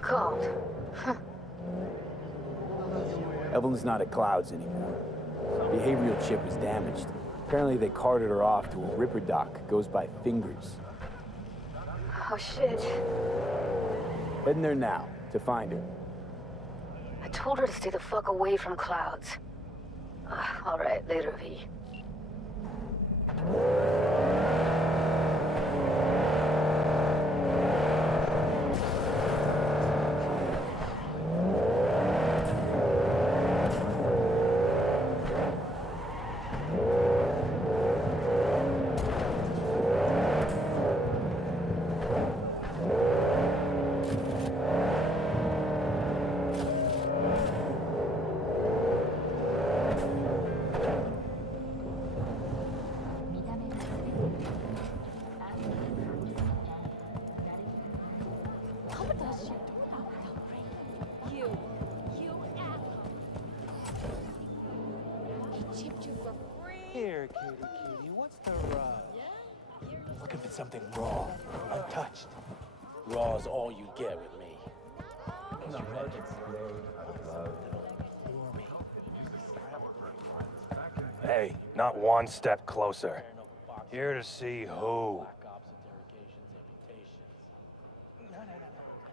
You called. Evelyn's not at Clouds anymore. Behavioral chip was damaged. Apparently they carted her off to a ripper dock. Goes by Fingers. Oh, shit. Heading there now, to find her. I told her to stay the fuck away from Clouds. All right, later, V. Here, kitty, what's the rush? Looking for something raw, untouched. Raw's all you get with me. Hey, not one step closer. Here to see who?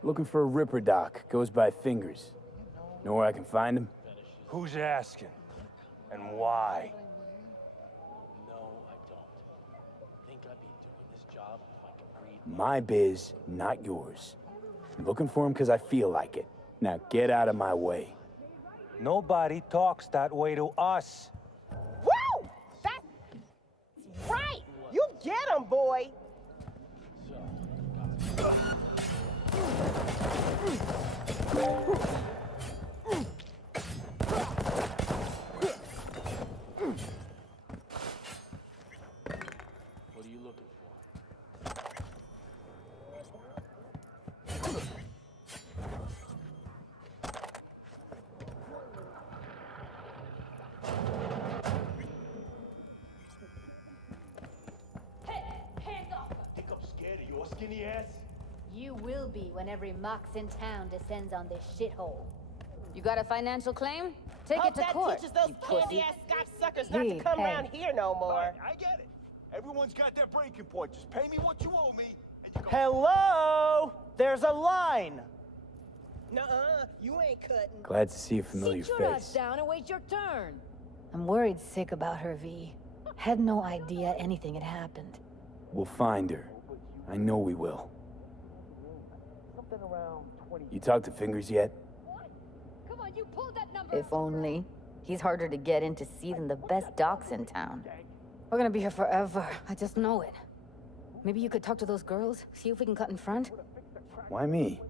Looking for a ripper dock. Goes by Fingers. Know where I can find him? Who's asking? And why? My biz, not yours. I'm looking for him because I feel like it. Now get out of my way. Nobody talks that way to us. Woo! That's right! You get him, boy! What are you looking for? Think I'm scared of your skinny ass? You will be when every Mox in town descends on this shithole. You got a financial claim? Take Hope it to that court. teaches those you pussy. candy-ass Scotch suckers not to come around here no more. I get it. Everyone's got their breaking point. Just pay me what you owe me, and you go. Hello? There's a line. Nuh-uh, you ain't cutting. Glad to see a familiar Sit your ass face. down and wait your turn. I'm worried sick about her, V. Had no idea anything had happened. We'll find her. I know we will. You talked to Fingers yet? Come on, you pulled that number. If only. He's harder to get in to see than the best docks in town. We're gonna be here forever. I just know it. Maybe you could talk to those girls, see if we can cut in front? Why me?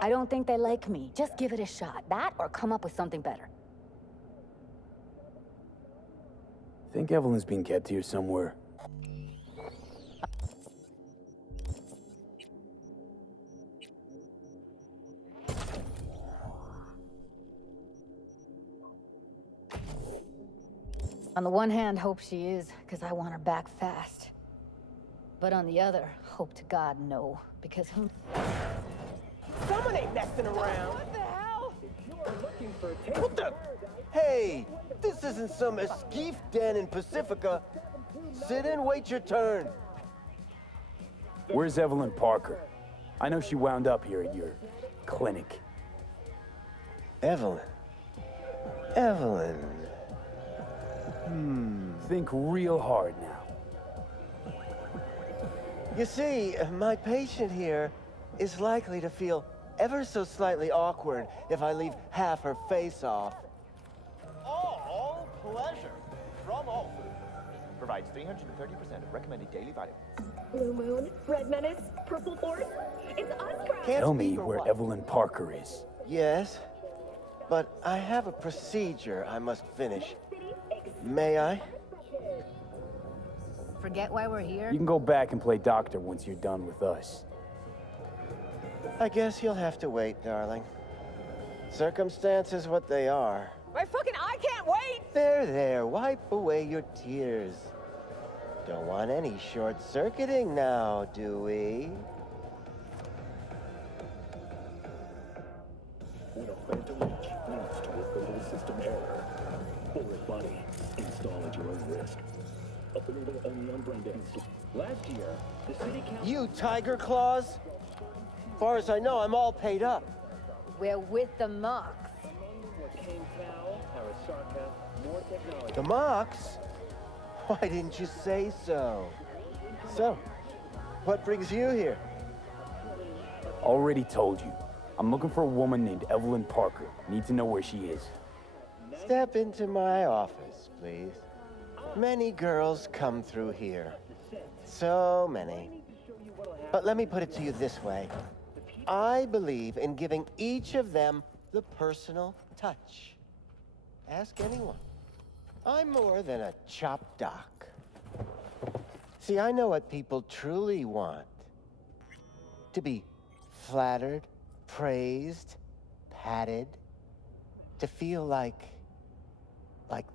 I don't think they like me. Just give it a shot. That or come up with something better. Think Evelyn's being kept here somewhere. On the one hand, hope she is, because I want her back fast. But on the other, hope to God no, because who... Someone ain't messing around. What the hell? What the? Hey, this isn't some escape den in Pacifica. Sit and wait your turn. Where's Evelyn Parker? I know she wound up here at your clinic. Evelyn. Evelyn. Think real hard now. You see, my patient here is likely to feel ever so slightly awkward if I leave half her face off. All pleasure. From all food. Provides 330% of recommended daily vitamins. Blue Moon, Red Menace, Purple Force. It's us, crap. Tell me for where what? Evelyn Parker is. Yes, but I have a procedure I must finish. May I? Forget why we're here? You can go back and play doctor once you're done with us. I guess you'll have to wait, darling. Circumstances what they are. My fucking I can't wait! There, wipe away your tears. Don't want any short-circuiting now, do we? Phantom Reach leads to a fatal system error. For it, buddy. Install at your own risk. Available only on brand X. Last year, the city council... You Tiger Claws? Far as I know, I'm all paid up. We're with the Mox. Among them were Kane Fowl, Arasaka, more technology. The Mox? Why didn't you say so? So, what brings you here? Already told you. I'm looking for a woman named Evelyn Parker. Need to know where she is. Step into my office, please. Many girls come through here. So many. But let me put it to you this way. I believe in giving each of them the personal touch. Ask anyone. I'm more than a chop doc. See, I know what people truly want. To be flattered, praised, patted. To feel like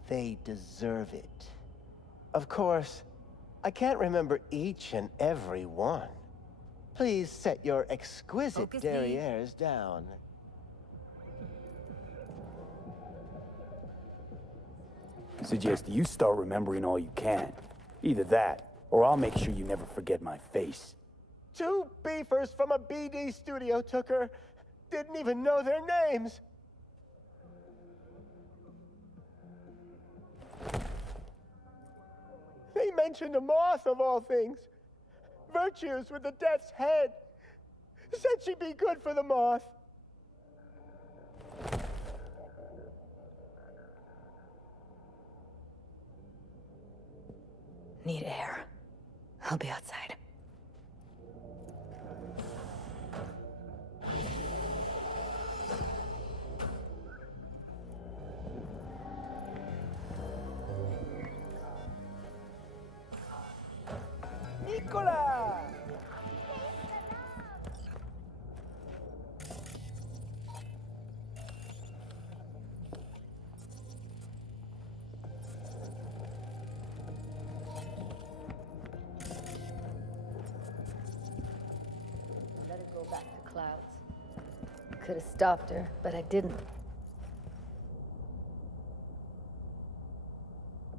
they deserve it. Of course, I can't remember each and every one. Please set your exquisite Foggiseg. derrieres down. Suggest you start remembering all you can. Either that, or I'll make sure you never forget my face. 2 beefers from a BD studio took her. Didn't even know their names. They mentioned a moth of all things. Virtues with the death's head. Said she'd be good for the moth. Need air. I'll be outside. Nicola! Let her go back to Clouds. Could have stopped her, but I didn't.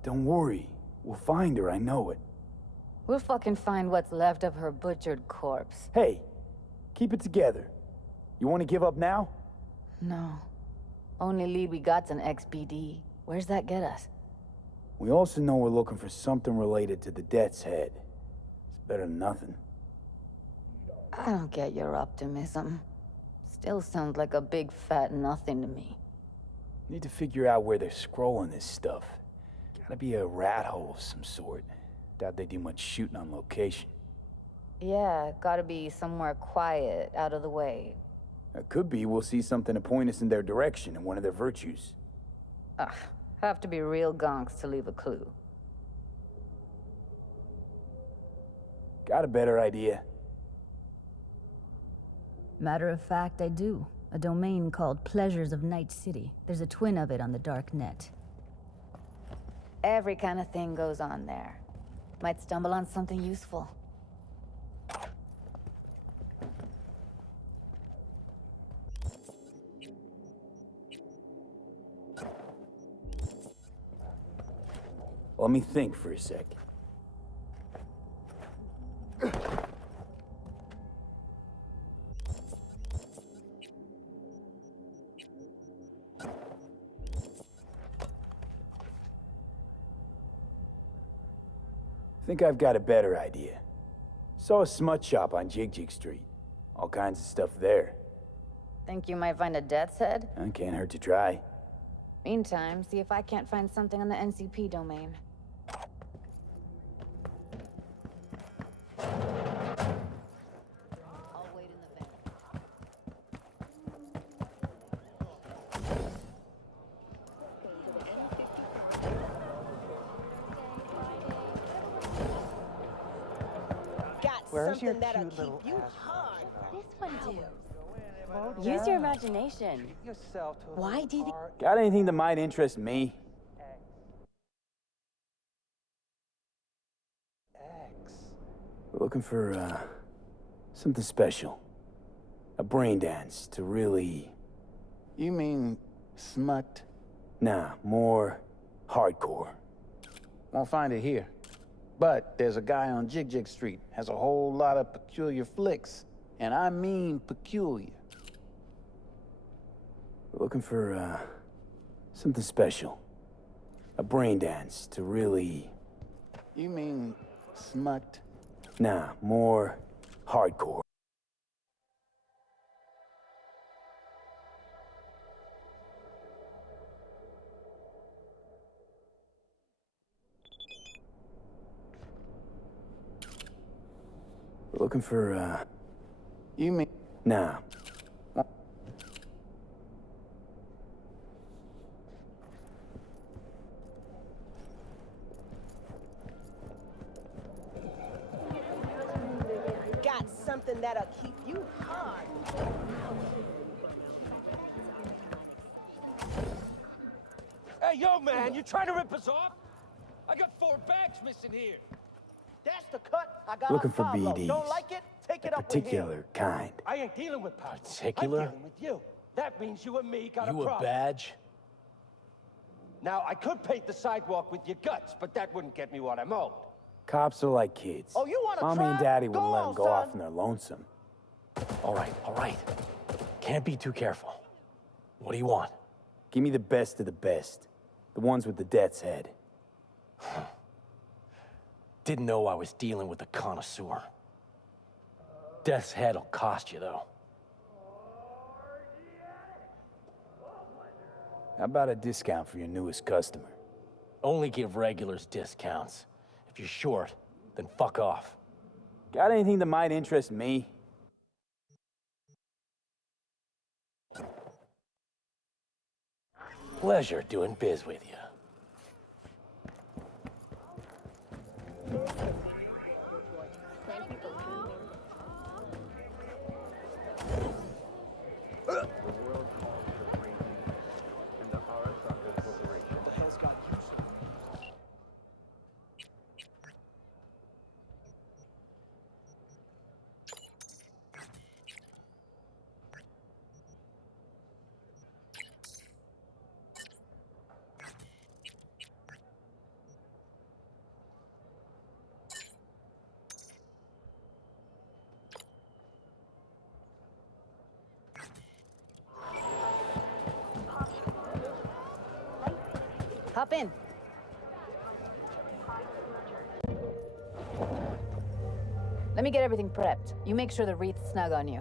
Don't worry. We'll find her, I know it. We'll fucking find what's left of her butchered corpse. Hey, keep it together. You want to give up now? No. Only lead we got's an XBD. Where's that get us? We also know we're looking for something related to the Death's Head. It's better than nothing. I don't get your optimism. Still sounds like a big fat nothing to me. Need to figure out where they're scrolling this stuff. Gotta be a rat hole of some sort. Doubt they do much shooting on location. Yeah, gotta be somewhere quiet, out of the way. It could be we'll see something to point us in their direction and one of their virtues. Ugh, have to be real gonks to leave a clue. Got a better idea? Matter of fact, I do. A domain called Pleasures of Night City. There's a twin of it on the dark net. Every kind of thing goes on there. Might stumble on something useful. Let me think for a sec. Think I've got a better idea. Saw a smut shop on Jig Street. All kinds of stuff there. Think you might find a death's head? Can't hurt to try. Meantime, see if I can't find something on the NCP domain. I'll wait in the Got Where's your something that'll cute keep little you ass? hard. This one do. Slow Use down. your imagination. Treat yourself to a Why little do they- art. Got anything that might interest me? X. We're looking for, something special. A brain dance to really You mean smut? Nah, more hardcore. Won't find it here. But there's a guy on Jig Street, has a whole lot of peculiar flicks. And I mean peculiar. We're looking for, something special. A brain dance to really... You mean smut? Nah, more hardcore. We're looking for, You mean... Nah. Got something that'll keep you hard. Hey, yo, man, you trying to rip us off? I got 4 bags missing here. That's the cut I got Looking off for Pablo. BDs. Don't like it? Take it A up with him. particular kind. I ain't dealing with Pablo. Particular? I'm dealing with you. That means you and me got You a a problem. badge? Now, I could paint the sidewalk with your guts, but that wouldn't get me what I'm owed. Cops are like kids. Oh, you wanna Mommy try? and Daddy Go wouldn't let on, them go son. off in their lonesome. All right. Can't be too careful. What do you want? Give me the best of the best. The ones with the death's head. Didn't know I was dealing with a connoisseur. Death's head'll cost you, though. How about a discount for your newest customer? Only give regulars discounts. If you're short, then fuck off. Got anything that might interest me? Pleasure doing biz with you. Hop in. Let me get everything prepped. You make sure the wreath's snug on you.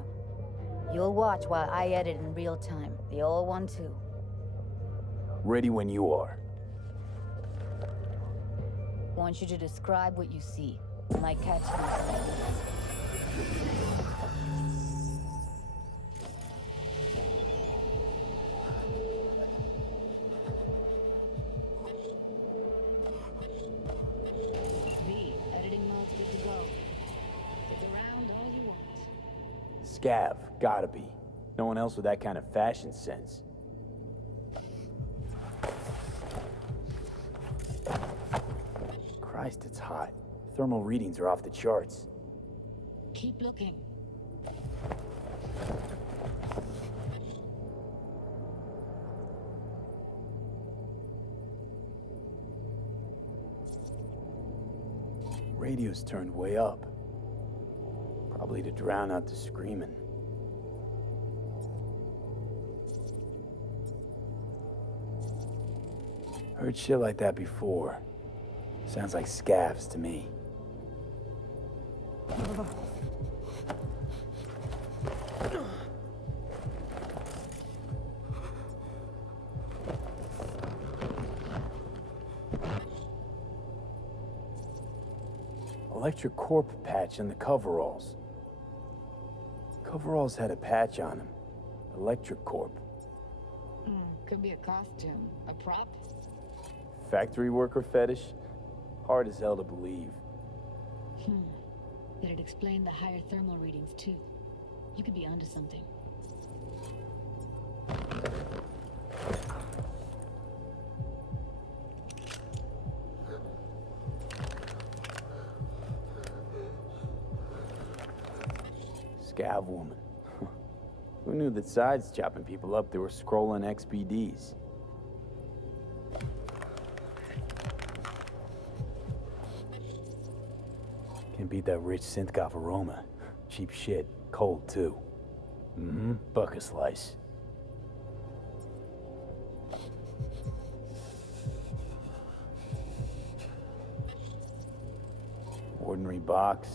You'll watch while I edit in real time. The old one, too. Ready when you are. Want you to describe what you see. You might catch me. Editing mode's good to go. Stick around all you want. Scav, gotta be. No one else with that kind of fashion sense. Christ, it's hot. Thermal readings are off the charts. Keep looking. Radio's turned way up. Probably to drown out the screaming. Heard shit like that before. Sounds like scavs to me. Electric Corp patch on the coveralls. Coveralls had a patch on them. Electric Corp. Could be a costume. A prop? Factory worker fetish? Hard as hell to believe. That'd explain the higher thermal readings, too. You could be onto something. Scav woman. Who knew that sides chopping people up, they were scrolling XPDs? Can't beat that rich synth-goth aroma. Cheap shit. Cold, too. Mm-hmm. Buck a slice. Ordinary box.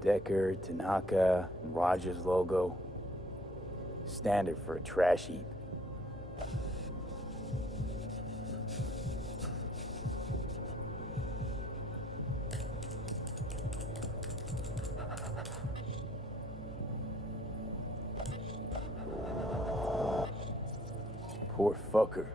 Decker, Tanaka, and Rogers logo. Standard for a trash heap. Poor fucker.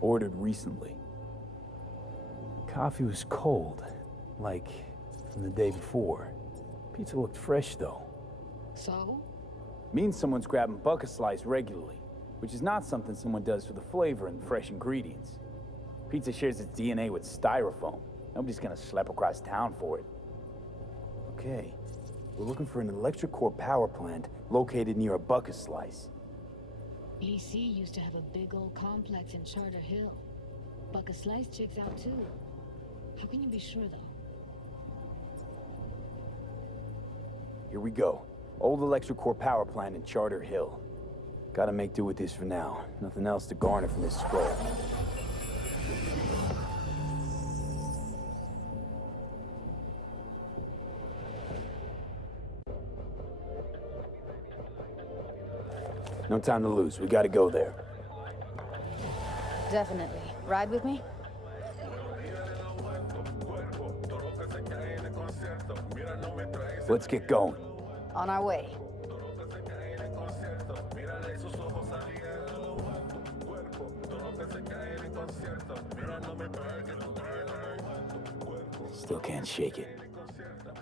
Ordered recently. Coffee was cold, like from the day before. Pizza looked fresh, though. So? Means someone's grabbing bucket slice regularly, which is not something someone does for the flavor and fresh ingredients. Pizza shares its DNA with styrofoam. Nobody's gonna schlep across town for it. Okay, we're looking for an electric core power plant located near a bucket slice. EC used to have a big old complex in Charter Hill. Buck Slice checks out too. How can you be sure though? Here we go. Old electric core power plant in Charter Hill. Gotta make do with this for now. Nothing else to garner from this scroll. No time to lose. We gotta go there. Definitely. Ride with me? Let's get going. On our way. Still can't shake it.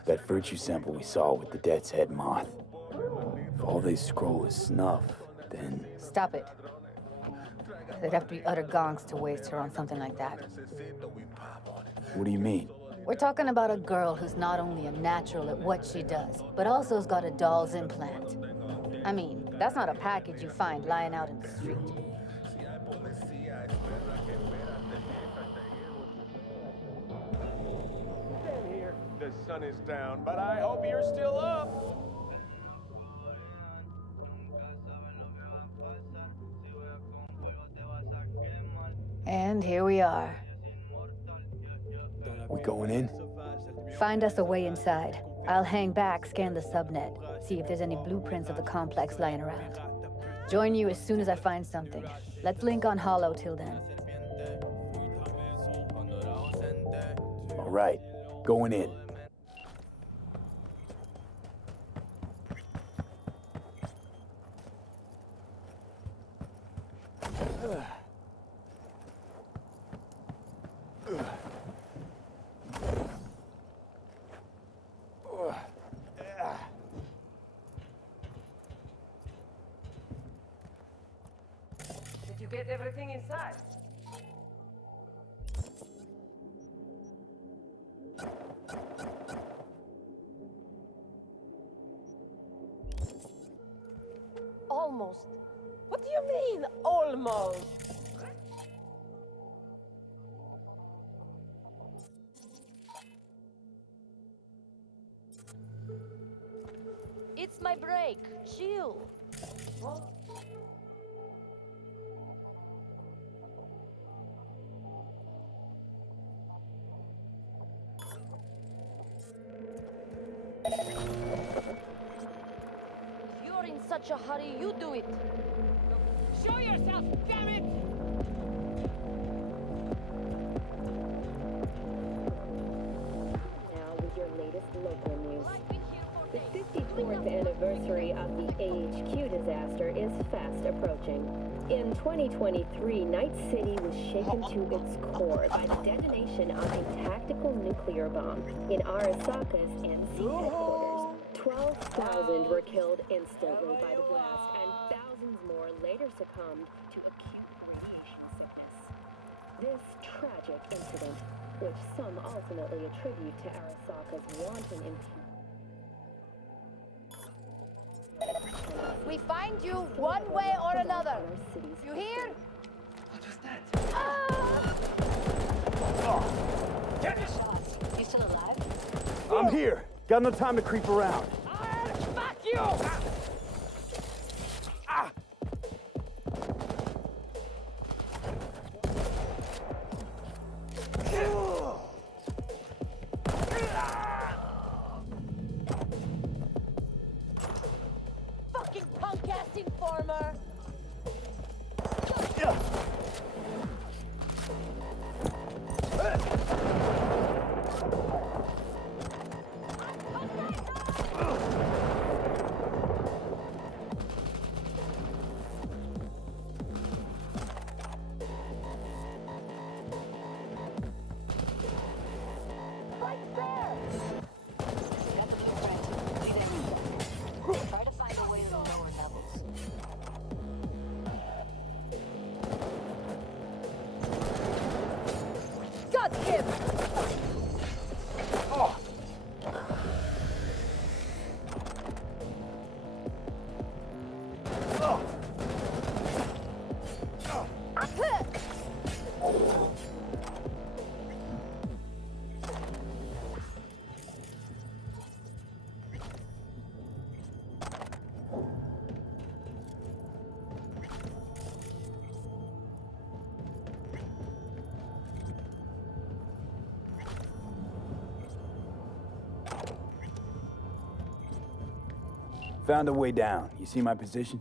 That virtue sample we saw with the Death's Head moth. If all they scroll is snuff, then... Stop it. They'd have to be utter gonks to waste her on something like that. What do you mean? We're talking about a girl who's not only a natural at what she does, but also has got a doll's implant. I mean, that's not a package you find lying out in the street. Stand here. The sun is down, but I hope you're still up. And here we are. We going in? Find us a way inside. I'll hang back, scan the subnet, see if there's any blueprints of the complex lying around. Join you as soon as I find something. Let's link on Hollow till then. All right, going in. Did you get everything inside? Almost. What do you mean, almost? It's my break. Chill. such a hurry, you do it. Show yourself, damn it! Now with your latest local news. The 54th anniversary of the AHQ disaster is fast approaching. In 2023, Night City was shaken to its core by the detonation of a tactical nuclear bomb in Arasaka's NC headquarters. 12,000 were killed instantly by the blast, and thousands more later succumbed to acute radiation sickness. This tragic incident, which some ultimately attribute to Arasaka's wanton impunity. We find you one way or another. You hear? What was that? Get it! You still alive? I'm here. Got no time to creep around. Fuck you! Fucking punk-ass informer! Right there! That's a blueprint. Lead it. Try to find a way to the lower levels. Got him! Found a way down. You see my position?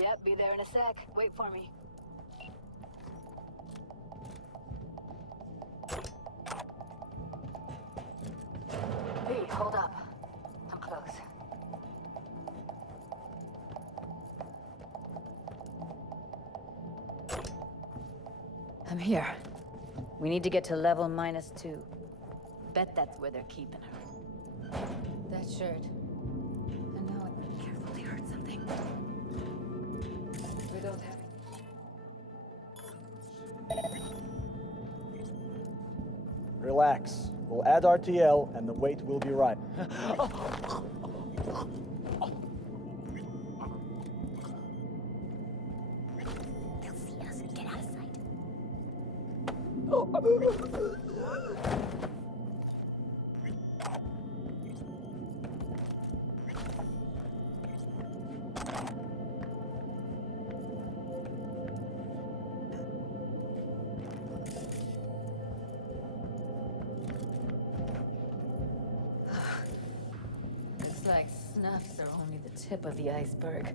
Yep, be there in a sec. Wait for me. Hey, hold up. I'm close. I'm here. We need to get to level -2. Bet that's where they're keeping her. That shirt. I know it. Carefully hurt something. We don't have. Relax. We'll add RTL and the weight will be right. They'll see us. Get out of sight. Looks like snuffs are only the tip of the iceberg.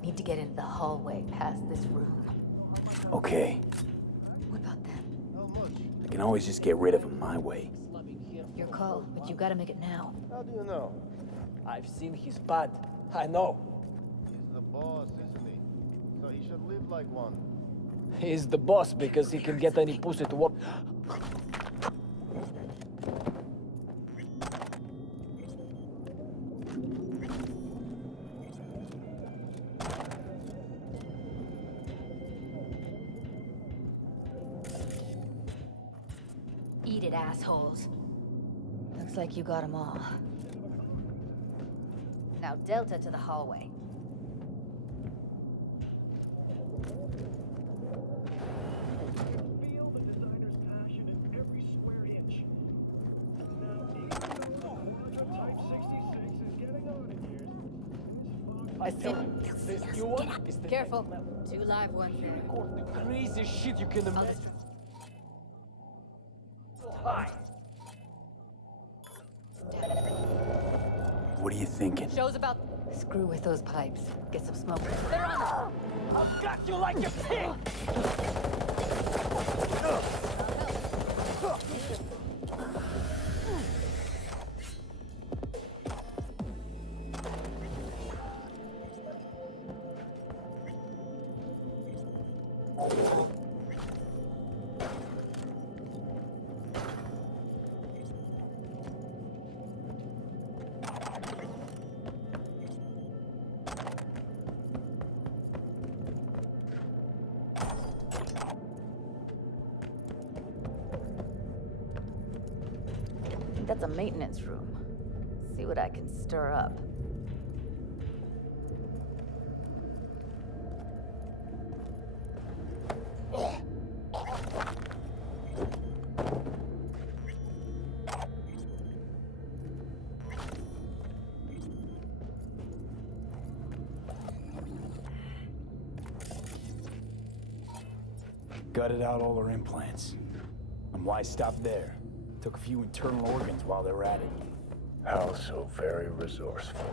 We need to get into the hallway past this room. Okay. What about them? I can always just get rid of them my way. Your call, but you gotta make it now. How do you know? I've seen his pad. I know. He's the boss, isn't he? So he should live like one. He's the boss because he can get any pussy to work. Eat it, assholes. Looks like you got them all. Now Delta to the hallway. Feel the designer's passion in every square inch. Now, even though the Type 66 is getting on in years, I think this new one is the Careful. 2 live ones there. the craziest shit you can imagine. Hi. What are you thinking? Show's about... Screw with those pipes. Get some smoke. They're on us! I've got you like a pig! That's a maintenance room. See what I can stir up. Gutted out all her implants. And why stop there? Took a few internal organs while they were at it. How so very resourceful.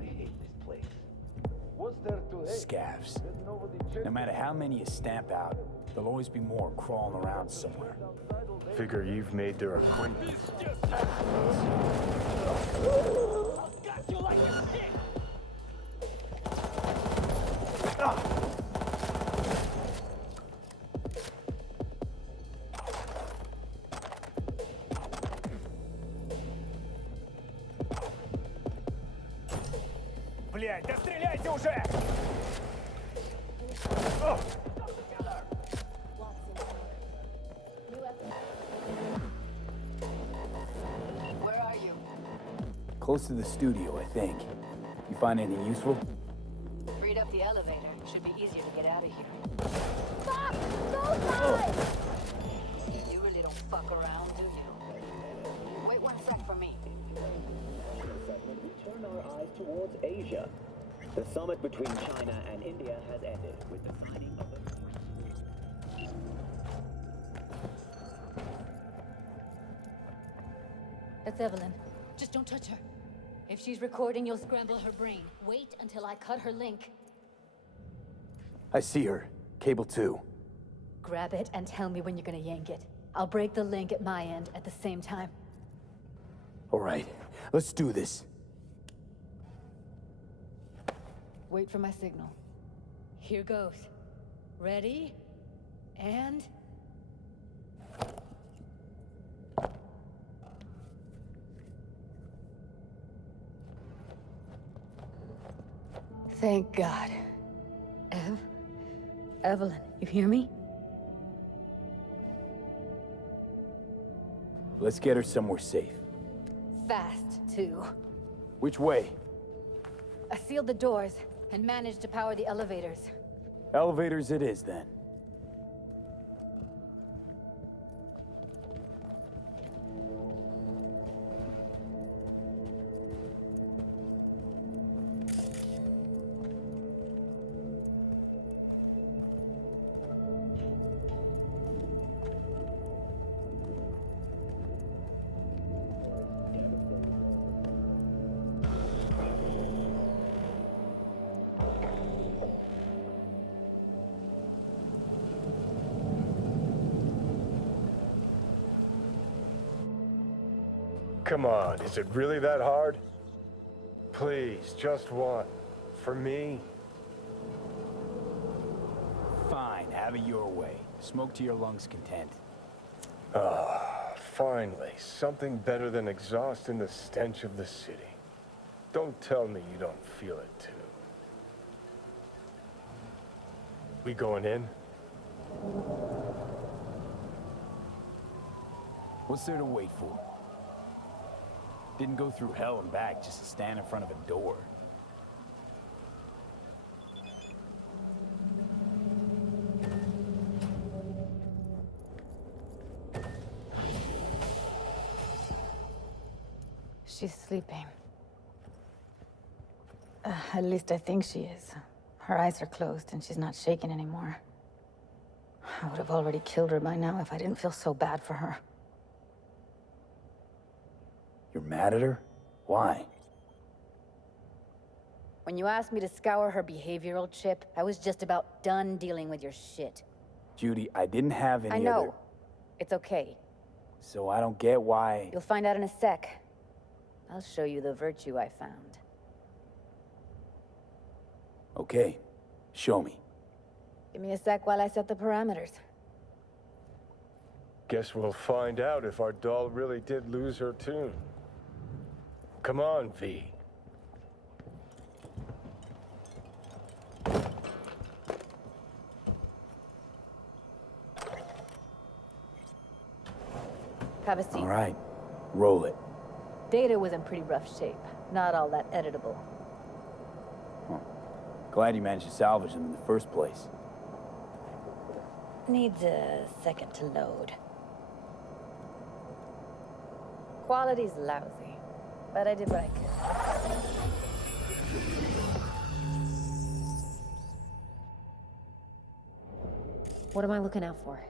I hate this place. What's there to hate? Scavs. No matter how many you stamp out, there'll always be more crawling around somewhere. Figure you've made their acquaintance. I've got you like a pig! Блядь, да стреляйте уже! Where are you? Close to the studio, I think. You find anything useful? Freed up the elevator. Should be easier to get out of here. Fuck! Don't die! You really don't fuck around, do you? Wait 1 sec for me. Segment, we turn our eyes towards Asia. The summit between China and India has ended with the signing of the... That's Evelyn. Just don't touch her. If she's recording, you'll scramble her brain. Wait until I cut her link. I see her. Cable 2. Grab it and tell me when you're gonna yank it. I'll break the link at my end at the same time. All right, let's do this. Wait for my signal. Here goes. Ready? And... Thank God. Evelyn, you hear me? Let's get her somewhere safe. Fast, too. Which way? I sealed the doors and managed to power the elevators. Elevators it is, then. Come on, is it really that hard? Please, just one. For me? Fine, have it your way. Smoke to your lungs' content. Ah, finally, something better than exhaust in the stench of the city. Don't tell me you don't feel it too. We going in? What's there to wait for? Didn't go through hell and back just to stand in front of a door. She's sleeping. At least I think she is. Her eyes are closed and she's not shaking anymore. I would have already killed her by now if I didn't feel so bad for her. You're mad at her? Why? When you asked me to scour her behavioral chip, I was just about done dealing with your shit. Judy, I didn't have any I know. other... It's okay. So I don't get why... You'll find out in a sec. I'll show you the virtue I found. Okay, show me. Give me a sec while I set the parameters. Guess we'll find out if our doll really did lose her tune. Come on, V. Have a seat. All right, roll it. Data was in pretty rough shape. Not all that editable. Huh. Glad you managed to salvage them in the first place. Needs a second to load. Quality's lousy, but I did what I could. What am I looking out for?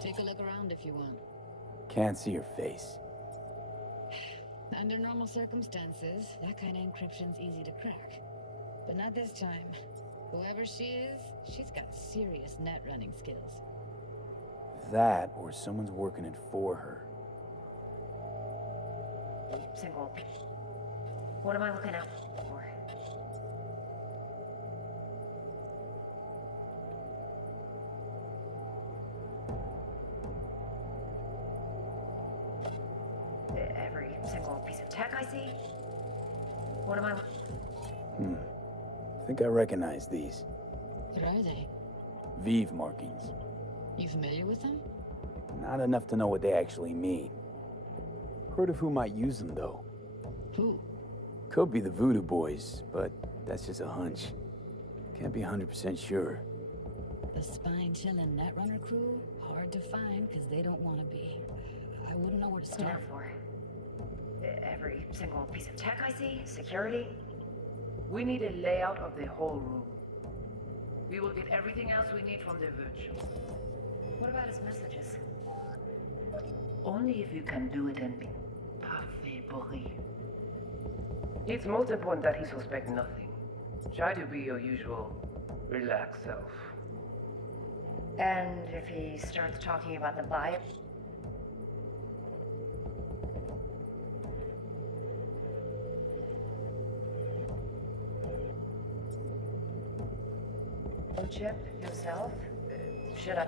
Take a look around if you want. Can't see her face. Under normal circumstances, that kind of encryption's easy to crack. But not this time. Whoever she is, she's got serious net running skills. That, or someone's working it for her. Single. What am I looking out for? Every single piece of tech I see? What am I... I think I recognize these. What are they? Vive markings. You familiar with them? Not enough to know what they actually mean. Heard of who might use them, though. Who? Could be the Voodoo Boys, but that's just a hunch. Can't be 100% sure. The spine-chilling Netrunner crew? Hard to find, because they don't want to be. I wouldn't know where to start. For every single piece of tech I see? Security? We need a layout of the whole room. We will get everything else we need from the virtual. What about his messages? Only if you can do it and be parfait pourri. It's most important that he suspect nothing. Try to be your usual, relaxed self. And if he starts talking about the bio... chip yourself? Should I?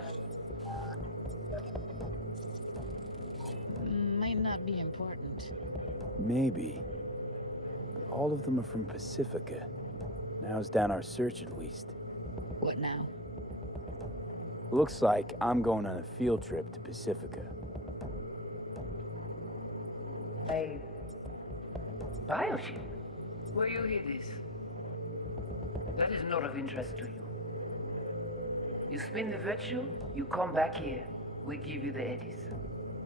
Might not be important. Maybe. But all of them are from Pacifica. Now's down our search at least. What now? Looks like I'm going on a field trip to Pacifica. A bioship? Where you hear this? That is not of interest to you. You spin the virtue, you come back here. We give you the eddies.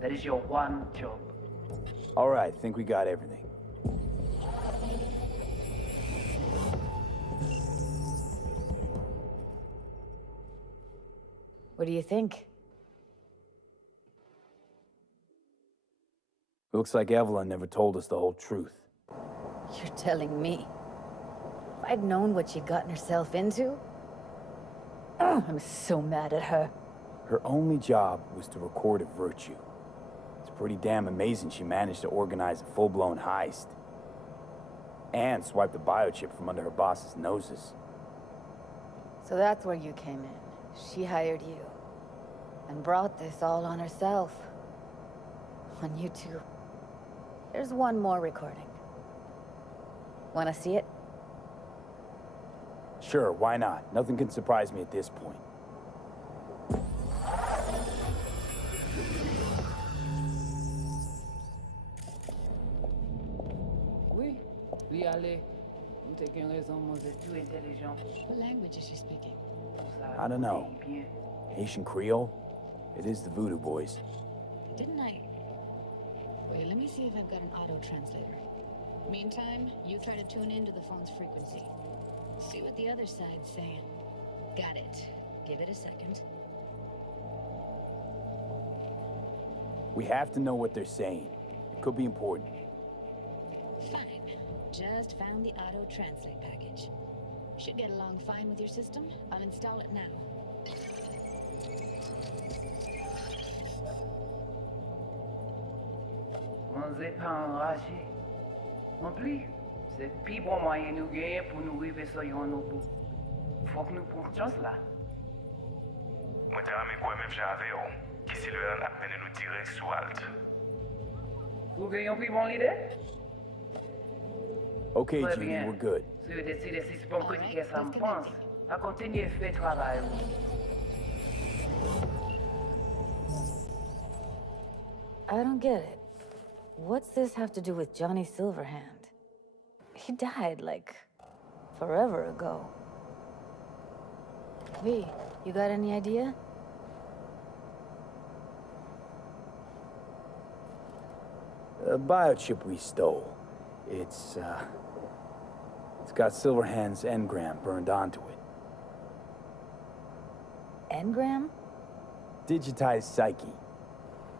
That is your one job. All right, think we got everything. What do you think? Looks like Evelyn never told us the whole truth. You're telling me? If I'd known what she'd gotten herself into... I'm so mad at her. Her only job was to record a virtue. It's pretty damn amazing she managed to organize a full-blown heist. And swipe the biochip from under her boss's noses. So that's where you came in. She hired you. And brought this all on herself. On you too. There's one more recording. Wanna see it? Sure, why not? Nothing can surprise me at this point. Oui, lui aller. Nous t'avons raison, moi, c'est tout intelligent. What language is she speaking? I don't know. Haitian Creole? It is the Voodoo Boys. Didn't I? Wait, let me see if I've got an auto translator. Meantime, you try to tune into the phone's frequency. See what the other side's saying. Got it. Give it a second. We have to know what they're saying. It could be important. Fine. Just found the auto translate package. Should get along fine with your system. I'll install it now. On ne pas enragé. En plus, c'est le plus bon moyen nous gagner pour nous arriver sur nos bouts. Faut que nous prenions chance là. Moi, t'es ami quoi même j'avais, qui si le a mené nous tirer sous halte. Vous gagnez un plus bon leader? Okay, Judy, we're good. Si vous décidez si c'est bon côté ça me pense, à continuer à faire travail. I don't get it. What's this have to do with Johnny Silverhand? He died, like, forever ago. V, you got any idea? The biochip we stole. It's got Silverhand's engram burned onto it. Engram? Digitized psyche.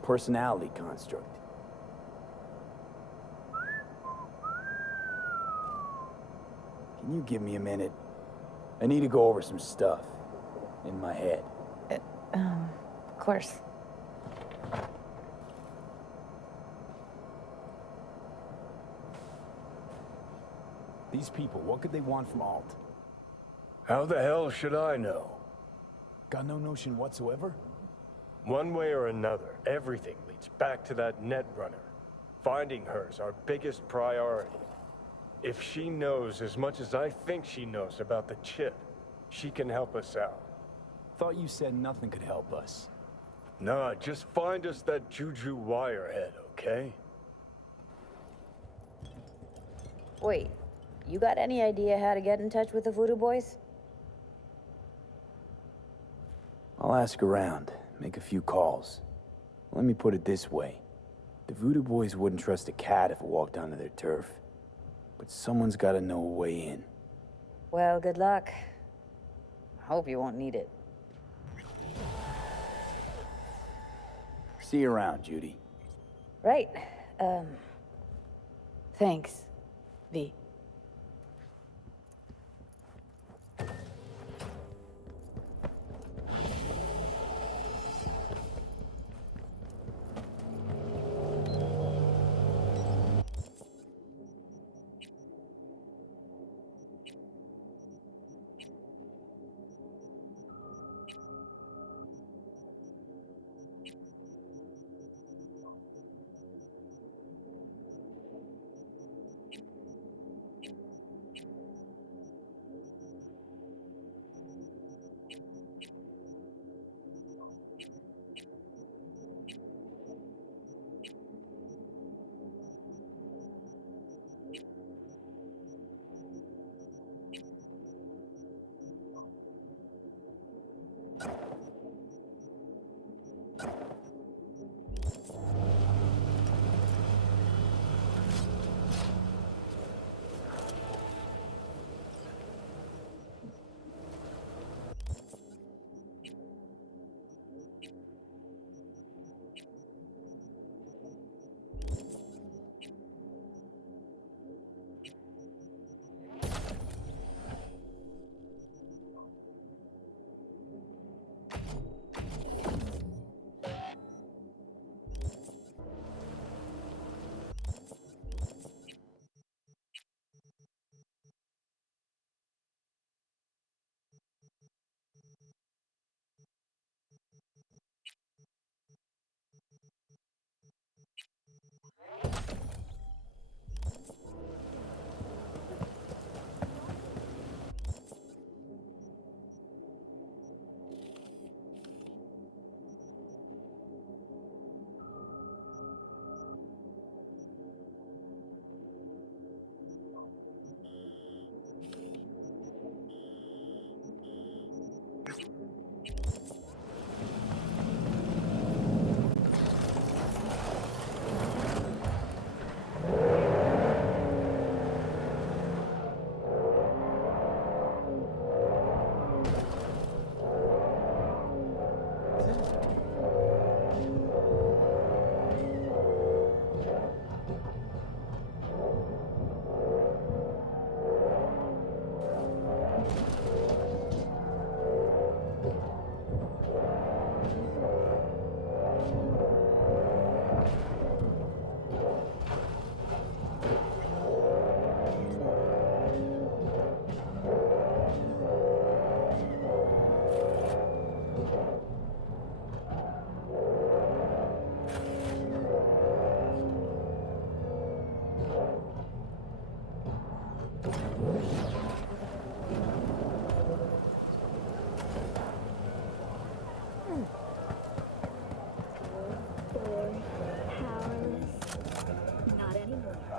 Personality construct. Can you give me a minute? I need to go over some stuff in my head. Of course. These people, what could they want from Alt? How the hell should I know? Got no notion whatsoever? One way or another, everything leads back to that Netrunner. Finding her's our biggest priority. If she knows as much as I think she knows about the chip, she can help us out. Thought you said nothing could help us. Nah, just find us that Juju wirehead, okay? Wait, you got any idea how to get in touch with the Voodoo Boys? I'll ask around, make a few calls. Let me put it this way. The Voodoo Boys wouldn't trust a cat if it walked onto their turf. But someone's gotta know a way in. Well, good luck. I hope you won't need it. See you around, Judy. Right. Thanks, V.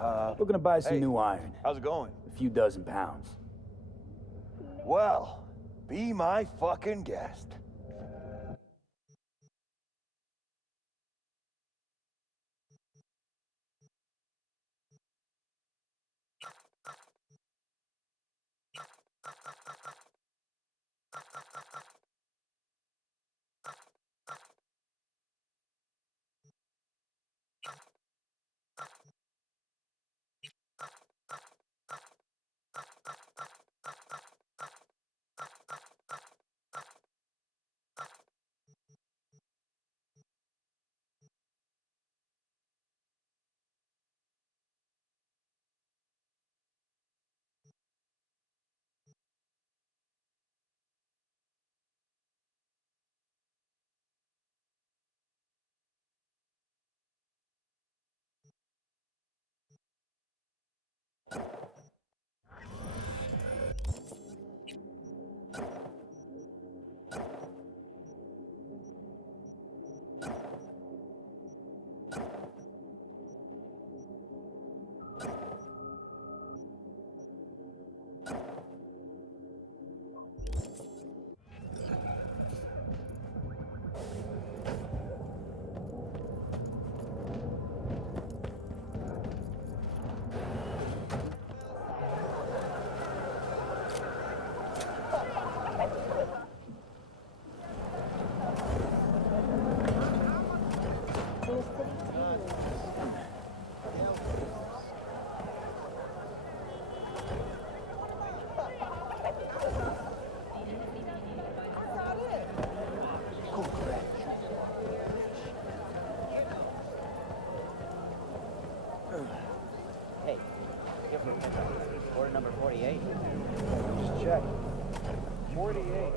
We're gonna buy some Hey, new iron. how's it going? A few dozen pounds. Well, be my fucking guest. Hey, give her a pickup. Order number 48. Just check. 48.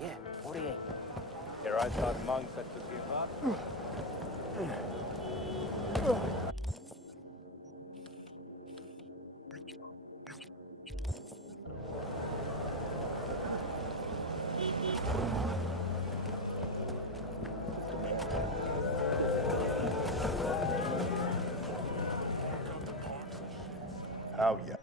Yeah, 48. Here I thought monks had to give up. Oh, yeah.